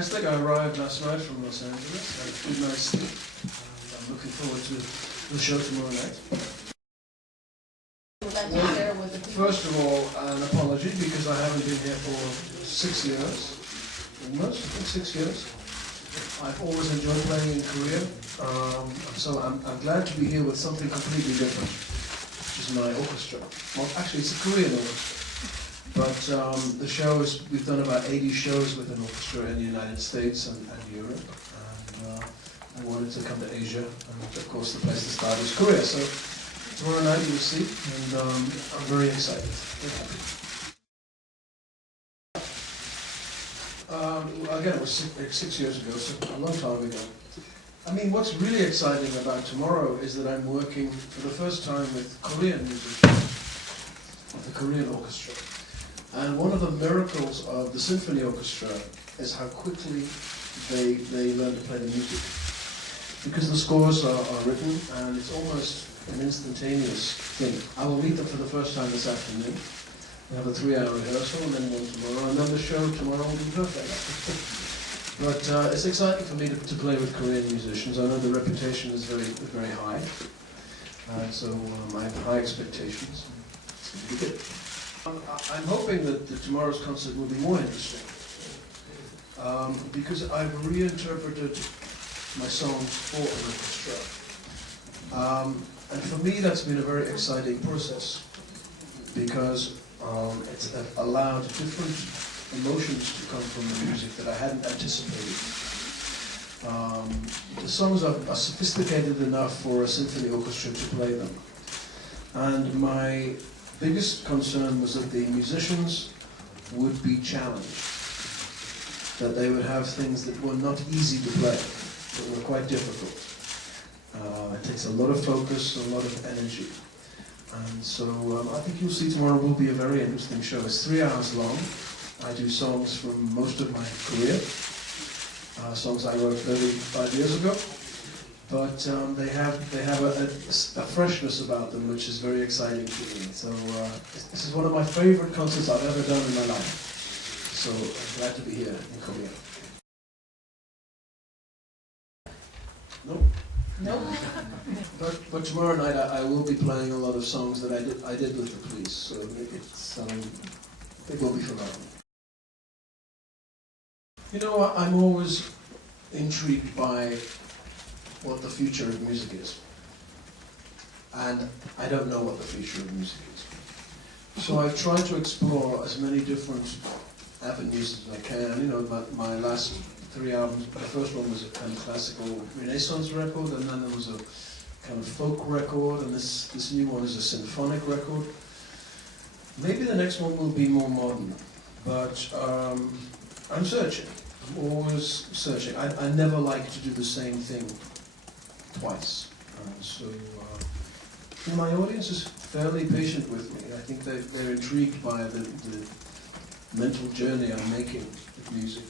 fantastic. I arrived last night from Los Angeles. Had a good night's sleep. I'm looking forward to the show tomorrow night. First of all, an apology because I haven't been here for 6 years. Almost, I think 6 years. I've always enjoyed playing in Korea. So I'm glad to be here with something completely different, which is my orchestra. Well, actually, it's a Korean orchestra. But the shows, we've done about 80 shows with an orchestra in the United States and Europe. And I wanted to come to Asia, and of course the place to start is Korea. So tomorrow night you'll see, and I'm very excited. Very happy. Again, it was 6 years ago, so a long time ago. I mean, what's really exciting about tomorrow is that I'm working for the first time with Korean musicians, with the Korean orchestra. And one of the miracles of the symphony orchestra is how quickly they learn to play the music. Because the scores are written, and it's almost an instantaneous thing. I will meet them for the first time this afternoon. We have a 3-hour rehearsal, and then one tomorrow, and then the show tomorrow will be perfect. But it's exciting for me to play with Korean musicians. I know the reputation is very high, so I have high expectations. It's going to be good. I'm hoping that tomorrow's concert will be more interesting, because I've reinterpreted my songs for an orchestra. And for me that's been a very exciting process, because it's allowed different emotions to come from the music that I hadn't anticipated. The songs are sophisticated enough for a symphony orchestra to play them. And my biggest concern was that the musicians would be challenged, that they would have things that were not easy to play, that were quite difficult. It takes a lot of focus, a lot of energy. And so I think you'll see tomorrow will be a very interesting show. It's 3 hours long. I do songs from most of my career, songs I wrote 35 years ago. But they have a freshness about them which is very exciting to me. So this is one of my favorite concerts I've ever done in my life. So I'm glad to be here in Korea. Nope. Nope. But tomorrow night I will be playing a lot of songs that I did with the Police. So it will be forgotten. You know, I'm always intrigued by what the future of music is. And I don't know what the future of music is. So I've tried to explore as many different avenues as I can. You know, my last 3 albums, the first one was a kind of classical Renaissance record, and then there was a kind of folk record, and this new one is a symphonic record. Maybe the next one will be more modern, but I'm searching. I'm always searching. I never like to do the same thing twice. So my audience is fairly patient with me. I think they're intrigued by the mental journey I'm making with music,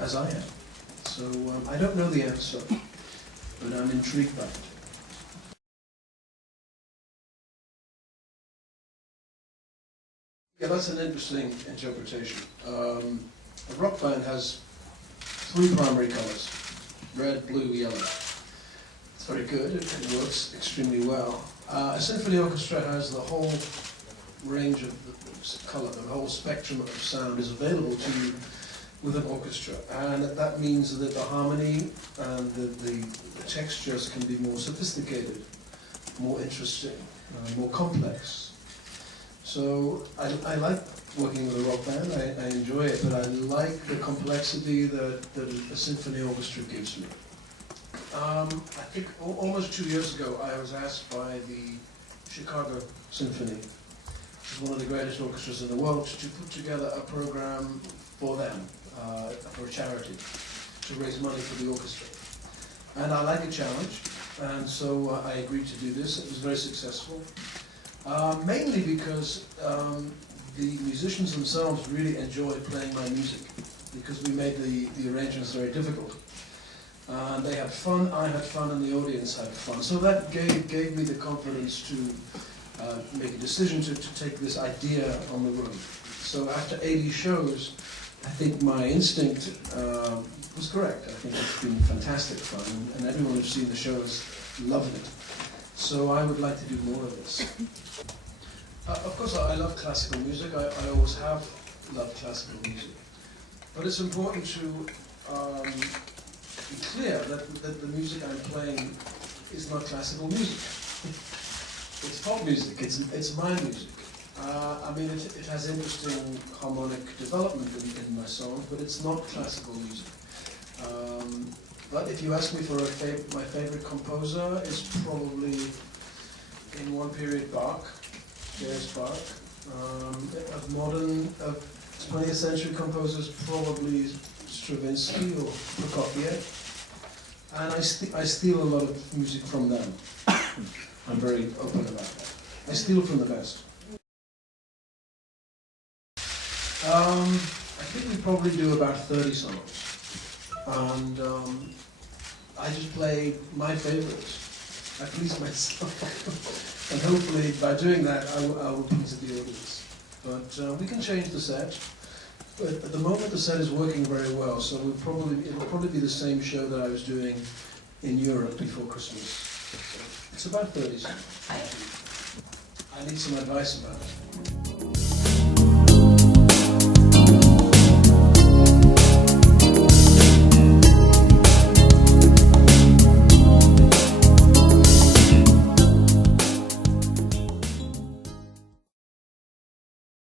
as I am. So I don't know the answer, but I'm intrigued by it. Yeah, that's an interesting interpretation. A rock band has 3 primary colors: red, blue, yellow. It's very good, it works extremely well. A symphony orchestra has the whole range of the color, the whole spectrum of sound is available to you with an orchestra. And that means that the harmony and the textures can be more sophisticated, more interesting, more complex. So I like working with a rock band, I enjoy it, but I like the complexity that a symphony orchestra gives me. I think almost 2 years ago I was asked by the Chicago Symphony, which is one of the greatest orchestras in the world, to put together a program for them, for a charity, to raise money for the orchestra. And I like a challenge, and so I agreed to do this. It was very successful, mainly because the musicians themselves really enjoyed playing my music, because we made the arrangements very difficult. They had fun, I had fun, and the audience had fun. So that gave me the confidence to make a decision to take this idea on the road. So after 80 shows, I think my instinct was correct. I think it's been fantastic fun, and everyone who's seen the show has loved it. So I would like to do more of this. Of course, I love classical music. I always have loved classical music. But it's important to be clear that the music I'm playing is not classical music. It's pop music. It's my music. I mean, it has interesting harmonic development in my songs, but it's not classical music. But if you ask me for my favorite composer, it's probably in one period Bach, J.S. Bach. Of 20th century composers, probably Stravinsky or Prokofiev. And I steal a lot of music from them. I'm very open about that. I steal from the best. I think we probably do about 30 songs. And I just play my favorites. I please myself. And hopefully by doing that, I will please the audience. But we can change the set. But at the moment, the set is working very well, so it'll probably be the same show that I was doing in Europe before Christmas. It's about 30 songs. I need some advice about it.